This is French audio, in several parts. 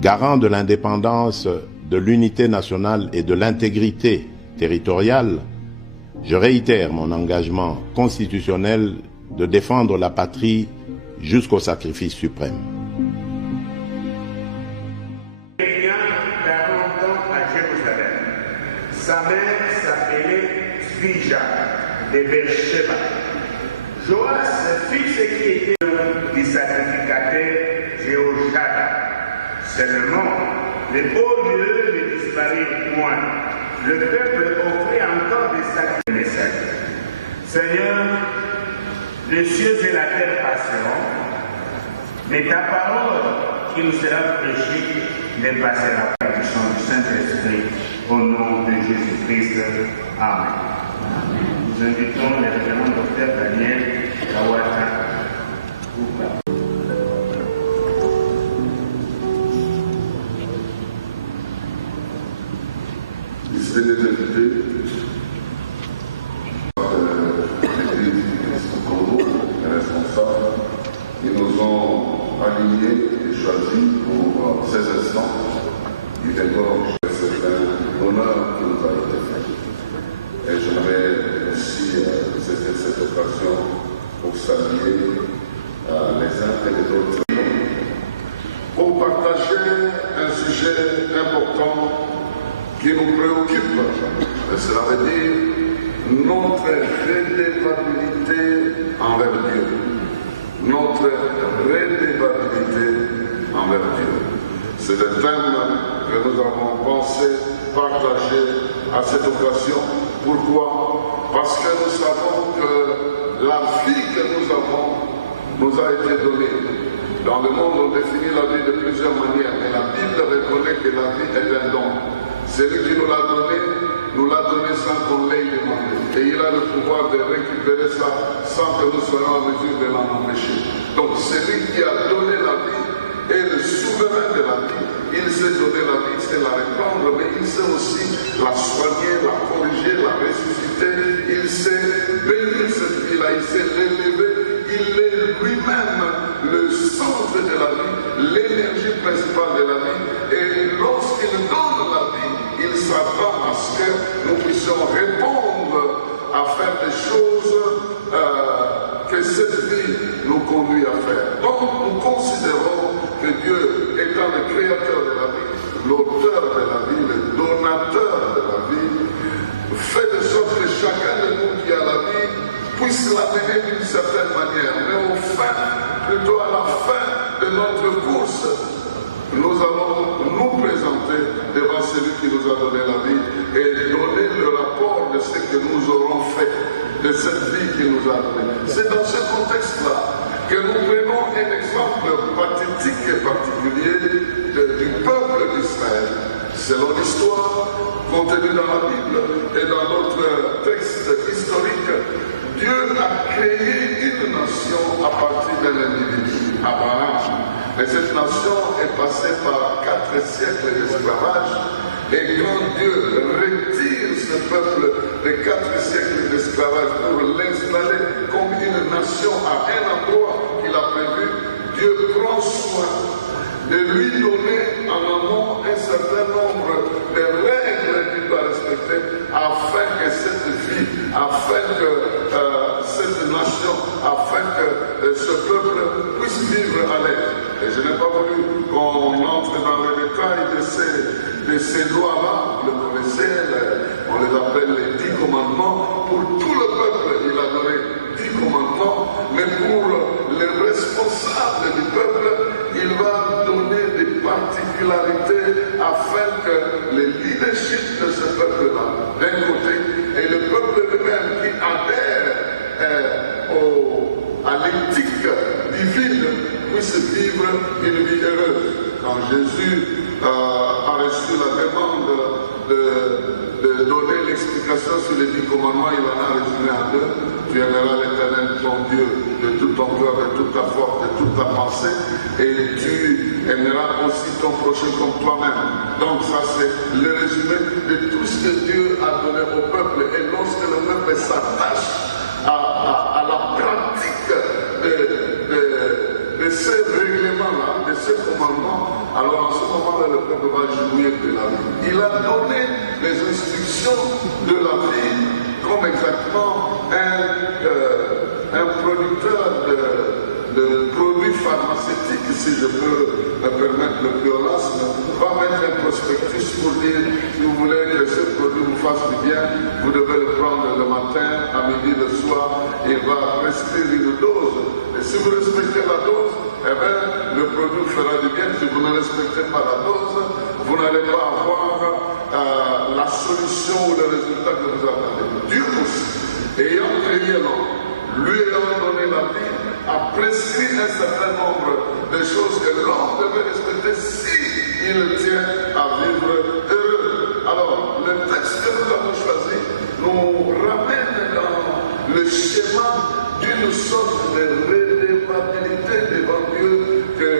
Garant de l'indépendance, de l'unité nationale et de l'intégrité territoriale, je réitère mon engagement constitutionnel de défendre la patrie jusqu'au sacrifice suprême. Il y a 40 ans à Jérusalem. Sa mère s'appelait Fija de Beersheba. Joas, fils qui était du sacrificateur Jéhoshada. Seulement, le beau lieu ne disparaît point. Le peuple offrait encore des sacrifices. Seigneur, les cieux et la terre passeront, mais ta parole qui nous sera prêchée ne passera pas du chant du Saint-Esprit. Au nom de Jésus-Christ. Amen. Nous invitons le révérend docteur Daniel Kawata. Distingués invités, l'Église du Congo, les responsables, qui nous ont alignés et choisis pour ces instants du dégorge. C'est un honneur qui nous a été fait. Et j'aimerais aussi saisir cette occasion pour saluer les uns et les autres. Pour partager un sujet important qui nous préoccupe. Cela veut dire notre redevabilité envers Dieu. Notre redevabilité envers Dieu. C'est le thème que nous avons pensé partager à cette occasion. Pourquoi? Parce que nous savons que la vie que nous avons nous a été donnée. Dans le monde, on définit la vie de plusieurs manières, mais la Bible reconnaît que la vie est un don. Celui qui nous l'a donné sans qu'on l'ait demandé. Et il a le pouvoir de récupérer ça sans que nous soyons en mesure de l'en empêcher. Donc celui qui a donné la vie est le souverain de la vie. Il sait donner la vie, il sait la répandre, mais il sait aussi la soigner, la corriger, la ressusciter. Il sait bénir cette vie-là, il sait l'élever. Il est lui-même le centre de la vie, l'énergie principale de la vie. Et lorsqu'il donne la vie, il s'attend à ce que nous puissions répondre à faire des choses que cette vie nous conduit à faire. Donc nous considérons que Dieu étant le créateur de la vie, l'auteur de la vie, le donateur de la vie, fait de sorte que chacun de nous qui a la vie puisse l'amener d'une certaine manière. Mais au fin, plutôt à la fin de notre course, nous allons nous présenter devant celui qui nous a donné la vie et donner le rapport de ce que nous aurons fait de cette vie qu'il nous a donnée. C'est dans ce contexte-là que nous prenons un exemple pathétique et particulier du peuple d'Israël. Selon l'histoire contenue dans la Bible et dans notre texte historique, Dieu a créé une nation à partir d'un individu, Abraham. Et cette nation est passée par 4 siècles d'esclavage. Et quand Dieu retire ce peuple de 4 siècles d'esclavage pour l'installer comme une nation à un endroit qu'il a prévu, Dieu prend soin de lui donner en amont un certain nombre de règles qu'il doit respecter afin que cette vie, afin que cette nation, afin que ce peuple puisse vivre à l'aise. Et je n'ai pas voulu qu'on entre dans les détails de ces lois-là. Vous le connaissez, on les appelle les 10 commandements. Pour tout le peuple, il a donné 10 commandements, mais pour les responsables du peuple, il va donner des particularités afin que le leadership de ce peuple-là, d'un côté, et le peuple lui-même qui adhère à l'éthique divine, puisse vivre une vie heureuse. Quand Jésus a reçu la demande de donner l'explication sur les 10 commandements, il en a résumé en 2. Tu aimeras l'Éternel ton Dieu de tout ton cœur, de toute ta force, de toute ta pensée, et tu aimeras aussi ton prochain comme toi-même. Donc ça c'est le résumé de tout ce que Dieu a donné au peuple. Et lorsque le peuple s'attache à la pratique de ces règlements commandements-là, de ces commandements, alors en ce moment-là, le peuple va jouir de la vie. Il a donné les instructions de la vie, comme exactement un producteur de produits pharmaceutiques, si je peux me permettre le pléonasme, va mettre un prospectus pour dire, si vous voulez que ce produit vous fasse du bien, vous devez le prendre le matin, à midi, le soir, il va prescrire une dose. Et si vous respectez la dose, eh bien, le produit vous fera du bien. Si vous ne respectez pas la dose, vous n'allez pas avoir la solution ou le résultat que vous attendez. Dieu aussi, ayant créé l'homme, lui ayant donné la vie, a prescrit un certain nombre de choses que l'homme devait respecter si il tient à vivre heureux. Alors, le texte que nous avons choisi nous ramène dans le schéma d'une sorte de redevabilité devant Dieu que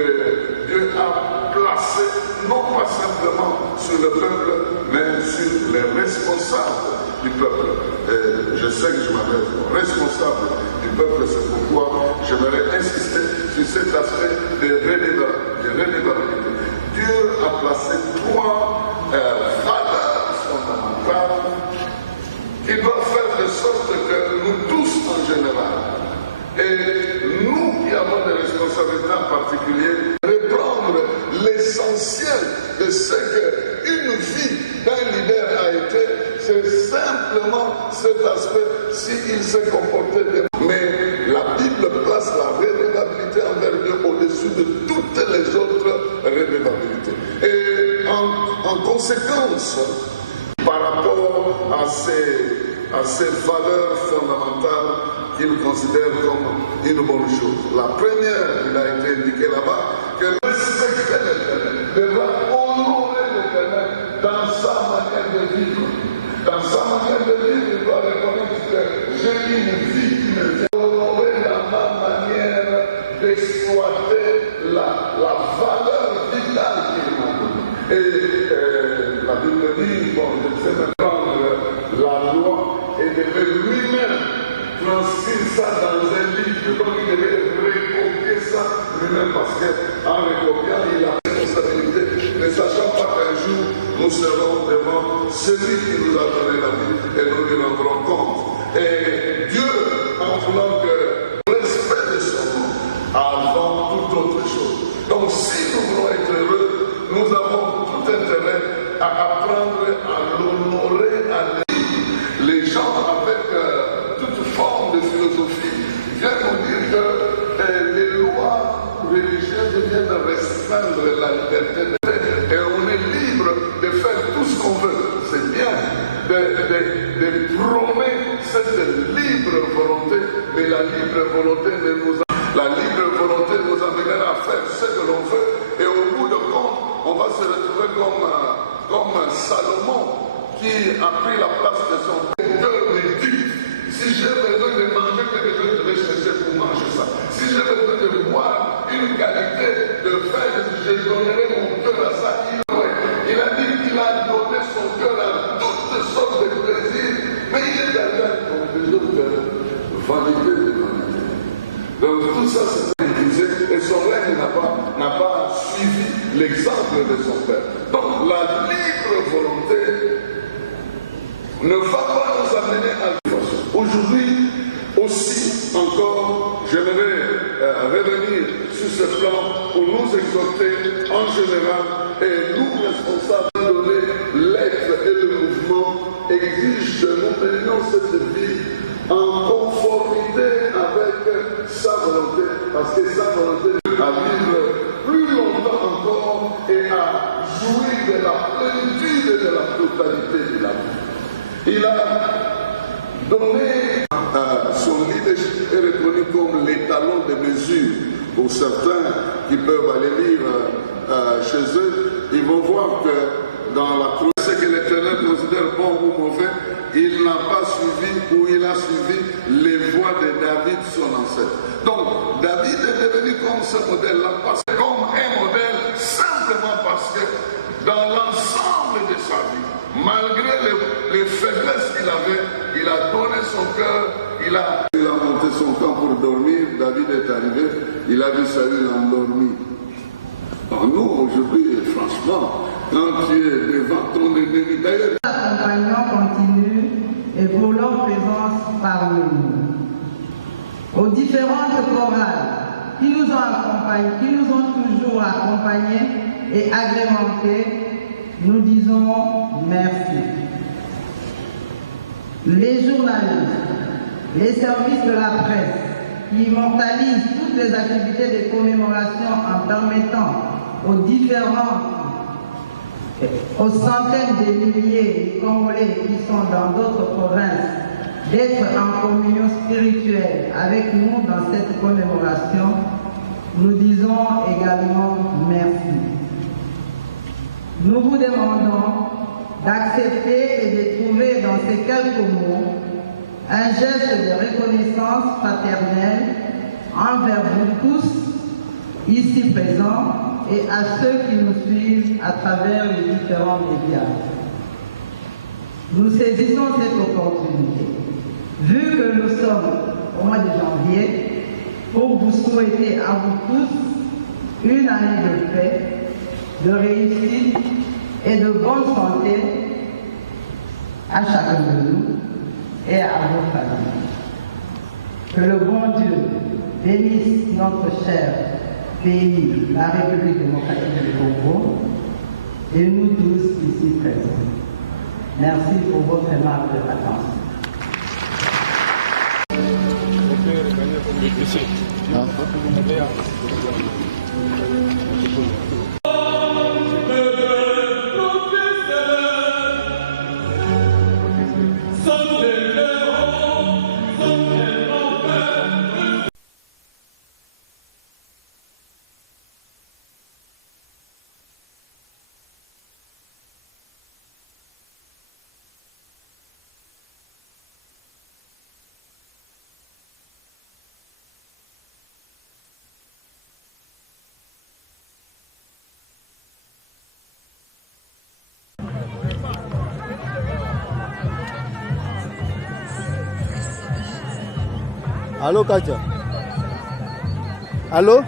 Dieu a placé, non pas simplement sur le peuple, mais sur les responsables du peuple. Et je sais que je m'adresse aux responsables du peuple, c'est pourquoi j'aimerais insister sur cet aspect de redevabilité. Dieu a placé trois valeurs fondamentales qui doivent faire de sorte que nous tous en général, et nous qui avons des responsabilités en particulier, reprendre l'essentiel de ce qu'une vie d'un leader a été, c'est simplement cet aspect s'il s'est comporté bien. Mais la Bible place la redevabilité envers Dieu au-dessus de toutes les autres redevabilités. Et en conséquence, par rapport à ces valeurs fondamentales qu'il considère comme une bonne chose. La première, il a été indiqué là-bas, que respecter l'Éternel devra honorer l'Éternel dans sa manière de vivre. Dans sa manière de vivre, il doit reconnaître que j'ai une vie qui me vient honorer dans ma manière d'exploiter la valeur vitale qu'il m'a donnée. Et la Bible dit, bon, je ne sais même prendre la loi et devait lui-même transcrire ça dans un livre, donc il devait recopier ça lui-même parce qu'en recopiant, il a la responsabilité, ne sachant pas qu'un jour nous serons devant celui qui nous a donné la vie et nous lui rendrons compte. Et Dieu, en voulant que le respect de son nom avant toute autre chose. Donc si nous voulons être heureux, nous avons tout intérêt à apprendre à l'honorer, à l'aimer. Les gens avec toute forme de philosophie viennent nous dire que les lois religieuses viennent restreindre la liberté de faire. Et on est libre de faire tout ce qu'on veut. C'est bien de prôner cette libre volonté, mais la libre volonté nous amènera à faire ce que l'on veut. Et au bout de compte, on va se retrouver comme Salomon qui a pris la place de son cœur me dit, si j'ai besoin de manger quelque chose, je vais chercher pour manger ça. Si j'ai besoin de boire une qualité de vin, je donnerai mon cœur à ça. Il a dit qu'il a donné son cœur à toutes sortes de plaisirs, mais il est derrière une conclusion de vanité de vanité. Donc tout ça c'est utilisé et son règne n'a pas suivi l'exemple de son père. Donc la libre volonté ne va pas nous amener à l'évolution. Aujourd'hui aussi encore, j'aimerais revenir sur ce plan pour nous exhorter en général et nous responsables de donner l'être et le mouvement exige que nous menions cette vie en conformité avec sa volonté, parce que sa volonté à vivre plus longtemps encore et à jouir de la plénitude et de la totalité de la vie. Il a donné son leadership est reconnu comme l'étalon de mesure. Pour certains qui peuvent aller lire chez eux, ils vont voir que dans la troupe, ce que l'Éternel considère bon ou mauvais, il n'a pas suivi ou il a suivi les voies de David, son ancêtre. Donc, David est devenu comme ce modèle-là, comme un modèle simplement parce que dans l'ensemble de sa vie, malgré les faiblesses qu'il avait, il a donné son cœur, il a monté son camp pour dormir. David est arrivé, il a vu Saül endormi. Alors nous, aujourd'hui, franchement, quand tu es devant ton ennemi, d'ailleurs... L'accompagnement continue et pour leur présence parmi nous. Aux différentes chorales qui nous ont accompagnés, qui nous ont toujours accompagnés et agrémentés, nous disons merci. Les journalistes, les services de la presse qui immortalisent toutes les activités de commémoration en permettant aux centaines de milliers de Congolais qui sont dans d'autres provinces d'être en communion spirituelle avec nous dans cette commémoration, nous disons également merci. Nous vous demandons d'accepter et de trouver dans ces quelques mots un geste de reconnaissance fraternelle envers vous tous, ici présents, et à ceux qui nous suivent à travers les différents médias. Nous saisissons cette opportunité, vu que nous sommes au mois de janvier, pour vous souhaiter à vous tous une année de paix, de réussite et de bonne santé à chacun de nous et à vos familles. Que le bon Dieu bénisse notre cher pays, la République démocratique du Congo, et nous tous ici présents. Merci pour votre aimable attention. Allô Katia? Allô?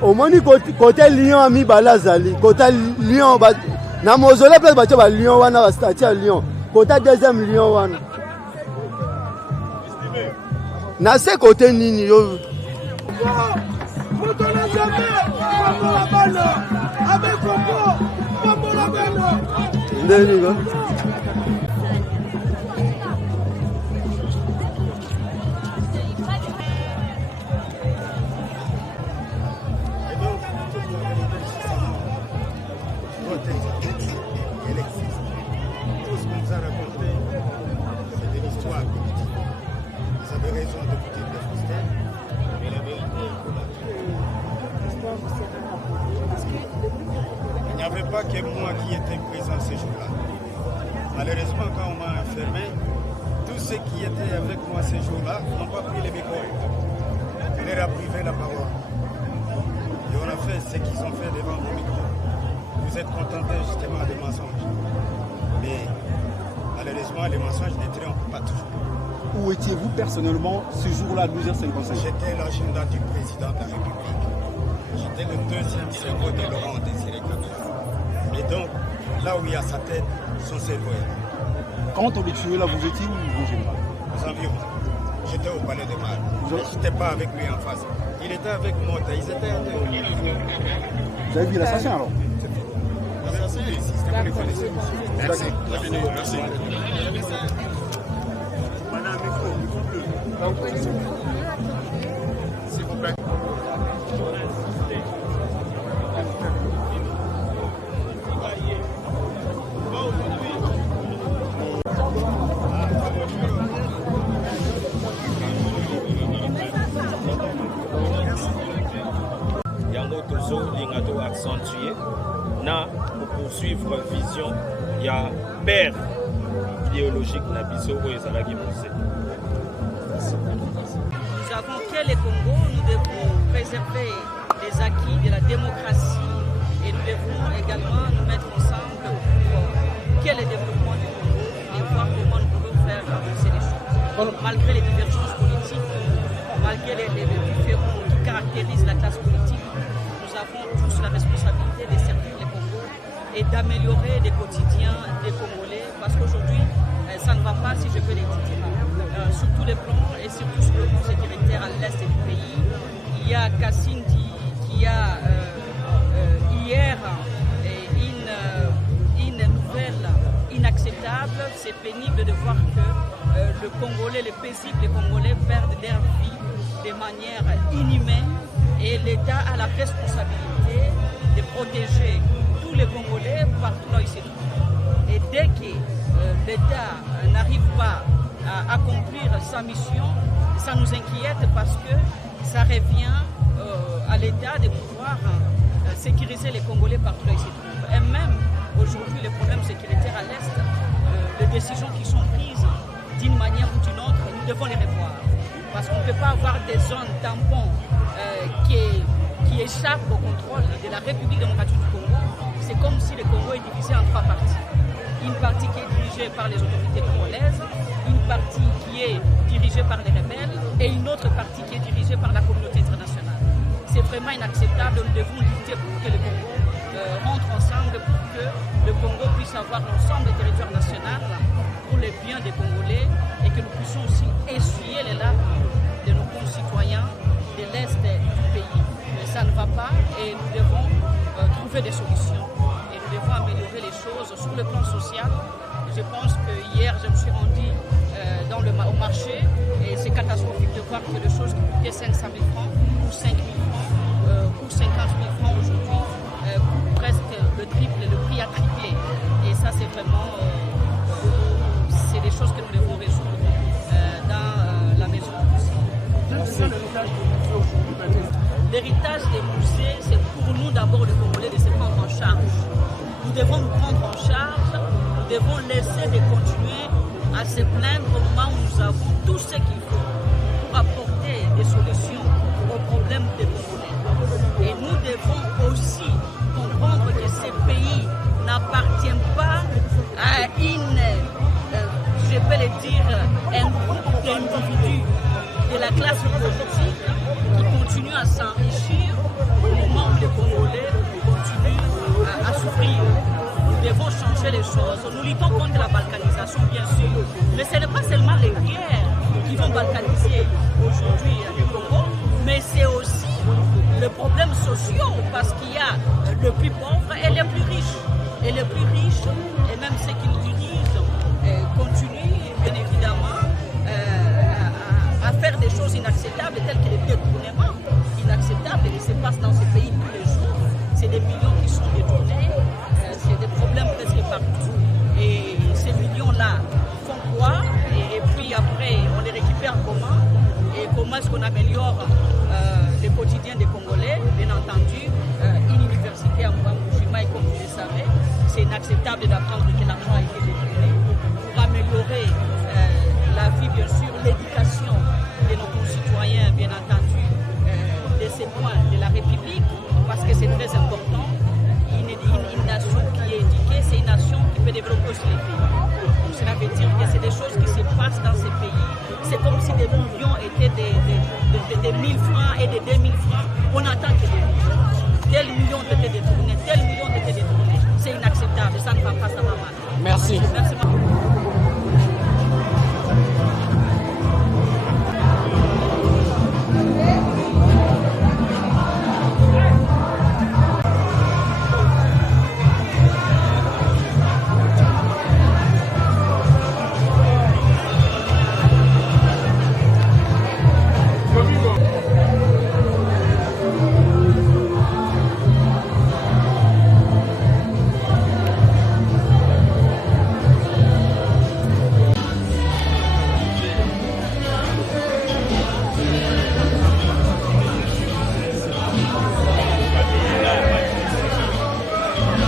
Omoni côté Lyon ami balazali, côté Lyon na mozole place bacha ba Lyon wana ba statue à Lyon. Côté deuxième Lyon wana. Na ce côté nini yo? Ndeni go? Il n'y avait pas que moi qui étais présent ce jour-là. Malheureusement, quand on m'a enfermé, tous ceux qui étaient avec moi ce jour-là n'ont pas pris les micros. On leur a privé la parole. Et on a fait ce qu'ils ont fait devant vos micros. Vous êtes contentés justement des mensonges. Mais malheureusement, les mensonges ne triomphent pas toujours. Où étiez-vous personnellement ce jour-là à 12h55? J'étais l'agenda du président de la République. J'étais le deuxième cerveau de Laurent Désiré Kabila. Et donc, là où il y a sa tête, son cerveau est. Quand on est tué là, vous étiez où, mon général? Aux environs. J'étais au palais de Mal. Je n'étais pas avec lui en face. Il était avec moi. Ils étaient en deux. Vous avez vu l'assassin alors? L'assassin est ici. Vous le connaissez. Merci. Merci. Madame, micro bleu. S'il vous plaît. Yango tozo lingato accentué na pour poursuivre vision il y a père idéologique na biso oyo ezalaki poussé. Nous avons que le Congo, nous devons préserver les acquis de la démocratie et nous devons également nous mettre ensemble pour quel est le développement du Congo et voir comment nous pouvons faire avancer les choses. Malgré les divergences politiques, malgré les différents caractérise la classe politique, nous avons tous la responsabilité de servir les Congos et d'améliorer les quotidiens des Congolais, parce qu'aujourd'hui, ça ne va pas, si je peux les dire, sur tous les plans et surtout sur le plan sécuritaire à l'est du pays. Il y a Cassine qui a hier une nouvelle inacceptable. C'est pénible de voir que le Congolais, les paisibles, les Congolais perdent leur vie de manière inhumaine et l'État a la responsabilité de protéger tous les Congolais partout là où ils se trouvent. Et dès que l'État n'arrive pas à accomplir sa mission, ça nous inquiète parce que ça revient à l'État de pouvoir sécuriser les Congolais partout là où ils se trouvent. Et même aujourd'hui, les problèmes sécuritaires à l'Est, les décisions qui sont prises d'une manière ou d'une autre, nous devons les revoir. Parce qu'on ne peut pas avoir des zones tampons qui échappent au contrôle de la République démocratique du Congo. C'est comme si le Congo est divisé en trois parties. Une partie qui est dirigée par les autorités congolaises, une partie qui est dirigée par les rebelles et une autre partie qui est dirigée par la communauté internationale. C'est vraiment inacceptable. Nous devons lutter pour que le Congo rentre ensemble, pour que le Congo puisse avoir l'ensemble du territoire national pour le bien des Congolais et que nous puissions aussi essuyer les larmes de nos concitoyens de l'Est du pays. Mais ça ne va pas et nous devons trouver des solutions et nous devons améliorer les choses sur le plan social. Je pense que hier, je me suis rendu au marché et c'est catastrophique de voir que les choses qui coûtaient 500 000 francs ou 5 000 francs ou 50 000 francs aujourd'hui coûtent presque le triple, le prix a triplé. Et ça, c'est vraiment c'est des choses que nous devons résoudre dans la maison du musée. L'héritage des musées, c'est pour nous d'abord les Congolais de se prendre en charge. Nous devons nous prendre en charge, nous devons laisser de continuer à se plaindre au moment où nous avons tout ce qu'il faut pour apporter des solutions aux problèmes des Congolais. Et nous devons aussi comprendre que ces pays n'appartiennent pas à je peux le dire, un groupe d'individus de la classe politique qui continue à s'enrichir au moment où les Congolais continuent à souffrir. Nous devons changer les choses. Nous luttons contre la balkanisation, bien sûr, mais ce n'est pas seulement les guerres qui vont balkaniser aujourd'hui le Congo, mais c'est aussi les problèmes sociaux, parce qu'il y a le plus pauvre et les plus riches. Et les plus riches, et même ceux qui nous dirigent, continuent bien évidemment à faire des choses inacceptables telles que les détournements inacceptables qui se passent dans ces pays tous les jours. C'est des millions qui sont détournés, c'est des problèmes presque partout. Et ces millions-là font quoi? Et puis après, on les récupère comment? Et comment est-ce qu'on améliore le quotidien des Congolais? Bien entendu, une université à Mouamba-Mouchima, et comme vous le savez, c'est inacceptable d'apprendre que l'argent a été détourné pour améliorer la vie, bien sûr, l'éducation de nos concitoyens, bien entendu, de ces points de la République, parce que c'est très important. Une nation qui est éduquée, c'est une nation qui peut développer aussi les pays. Donc cela veut dire que c'est des choses qui se passent dans ces pays. C'est comme si des millions étaient des 1000 francs et des 2000 francs. On attend que des millions. Tel million étaient détournés, tel million étaient détournés. C'est inacceptable, ça ne va pas, ça va mal. Merci. Merci beaucoup.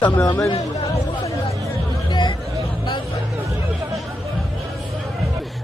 Caméraman.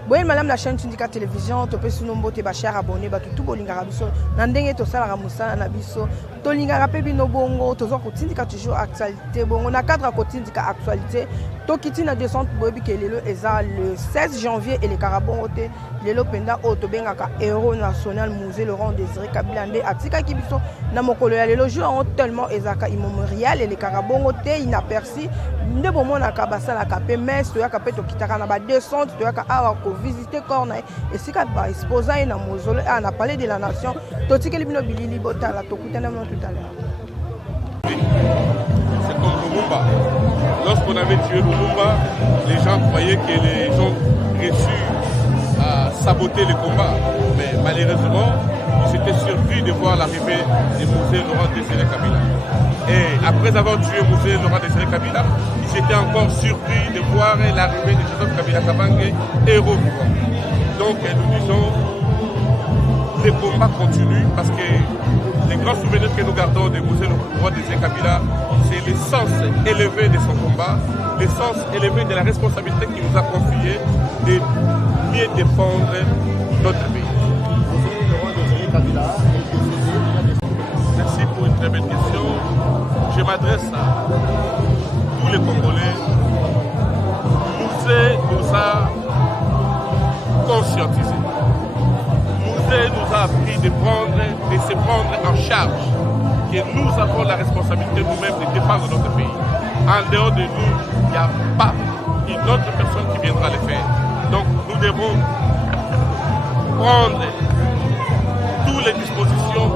Boye madame la chaîne Tundika Télévision, topé sous nombo te bachar abonné ba tout bolingara biso nandenge to sala musala na biso to lingara pe bino bongo tozo ko tindika toujours actualité bongo na cadre ko tindika actualité Tokiti na descente boyebi ke lelo eza le 16 janvier et le Karabongo te lelo penda o tobengaka héros national musée Laurent Désiré Kabila nde atikaki biso na mokolo ya lelo jour tellement ezaka immémorial et le Karabongo te inaperçu nde bomonaka basalaka pe mais toyaka pe tokitaka na ba descente toyaka awa ko visiter corps na esika ba exposa na mausolée na palais de la nation totikeli bino bilili botala tokutana tout à l'heure. C'est comme Lumumba. Lorsqu'on avait tué Lumumba, les gens croyaient que les gens réussi à saboter le combat. Mais malheureusement, ils étaient surpris de voir l'arrivée du musée Laurent Désiré Kabila. Et après avoir tué le musée Laurent Désiré Kabila, ils étaient encore surpris de voir l'arrivée de Joseph Kabila Kabange, héros vivant. Donc nous disons, les combats continuent parce que les grands souvenirs que nous gardons du musée Laurent Désiré Kabila, c'est l'essence élevée de son combat, l'essence élevée de la responsabilité qu'il nous a confiée de mieux défendre notre pays. Merci pour une très belle question. Je m'adresse à tous les Congolais. Musée nous a conscientisés. Musée nous a appris de se prendre en charge, que nous avons la responsabilité nous-mêmes de défendre notre pays. En dehors de nous, il n'y a pas une autre personne qui viendra le faire. Donc nous devons prendre toutes les dispositions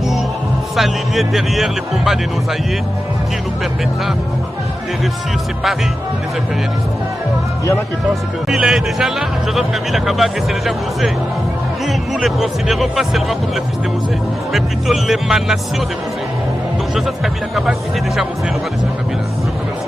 pour s'aligner derrière le combat de nos aïeux qui nous permettra de réussir ces paris des impérialistes. Il y en a qui pensent que... Il est déjà là, Joseph Kabila Kabange, c'est déjà Musée. Nous les considérons pas seulement comme le fils de Musée, mais plutôt l'émanation de Musée. Donc Joseph Kabila Kabange est déjà Musée, Laurent Désiré Kabila. Je vous remercie.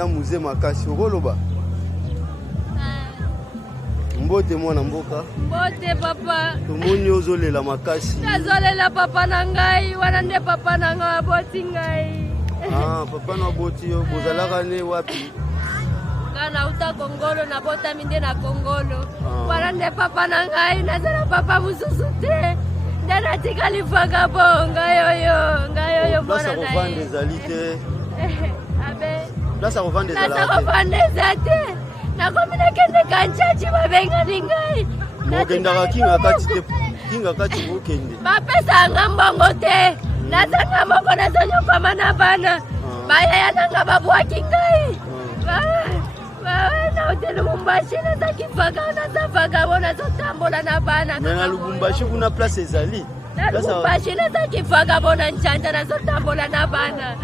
Musée makasi okoloba mbote mwana mboka mbote papa tomoni ozolela makasi nazolela papa na ngai wana nde papa na ngai aboti ngai papa na boti yo bozalaka ne wapi kana uta Kongolo na botami nde na Kongolo wana nde papa na ngai nazala papa mosusu te nde natikali vagabo ngai oyo mwana na ye ezali te Nasa kofandeza te nakomi nakende kanchachi babengani ngai mokendaka kinga kati bokende bapesanga mbongo te nazanga moko nazonyokama na bana bayaya nanga babwaki ngai naute Lubumbashi nazafakabo nazotambola na bana na Lubumbashi kuna place ezali na Lubumbashi nazakifakabo na nchanja nazotambola na bana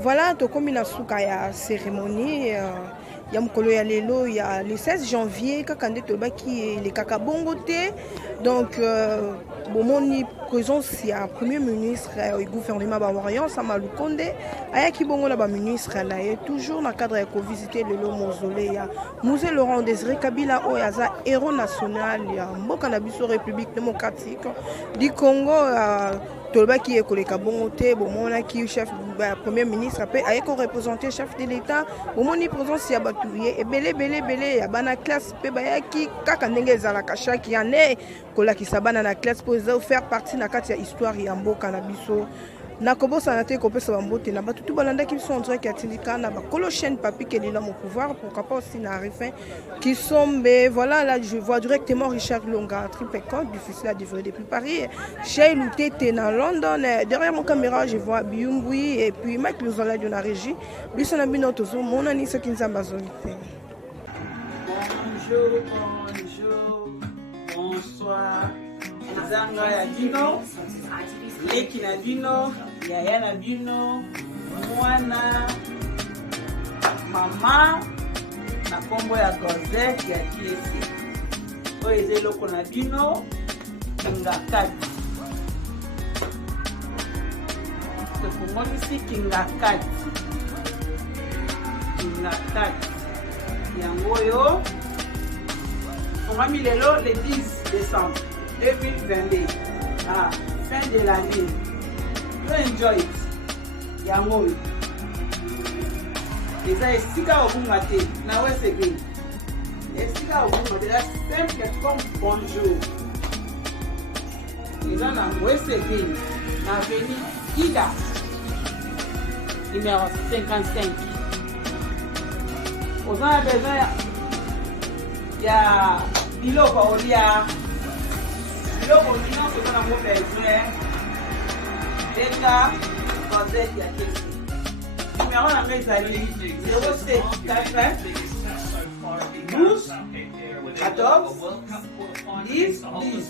Voilà, comme il a souka ya cérémonie, il y a mokolo ya lelo, il y a le 16 janvier, kakande toba qui est le kakabongote. Donc bomoni présence ya premier ministre du gouvernement Bawarian Samalou Konde, ayaki bongo la ba ministre là et toujours dans cadre de visiter le mausolée ya musée Laurent Désiré Kabila o yaza héros national ya mboka na biso République démocratique du Congo. Tolba qui est koleka bongote bomona qui chef premier ministre après ayeko représenter chef de l'état bomoni présence ya batouye et belé ya bana classe pe bayaki kaka ndenge ezalaka chaque année kolaki sabana na classe pour faire partie na kati ya histoire ya mboka na biso. Nakobosa na te kopesa bambote na batutu balanda qui sont en train qui atindika na ba chaîne papi qui est là mon pouvoir pourquoi pas aussi na Rifin qui sont voilà là je vois directement Richard Longa triple code difficile à livrer depuis Paris chez Loutete na London derrière mon caméra je vois Biumbui et puis Mike Luzola de la régie bisona bino tozo mon ani ce qui nzamba zolite. Bonsoir Zanga ya dino leki na bino yaya na bino mwana mama na kombo ya Cosette ya Kiesi oyo eza eloko na bino kingakati tofongonisi kingakati yango oyo fongami lelo le 10 décembre 2022 fin de l'année. You enjoy it. Yango. Eza esika obungate na wesege. Esika obungate la simple comme bonjour. Eza na wesege na veni Ida. numéro 55. Vous avez besoin ya biloko olia biloko nyonso oza nango besoin leka gazete ya kesi numéro nango ezali 074 12 14 10 10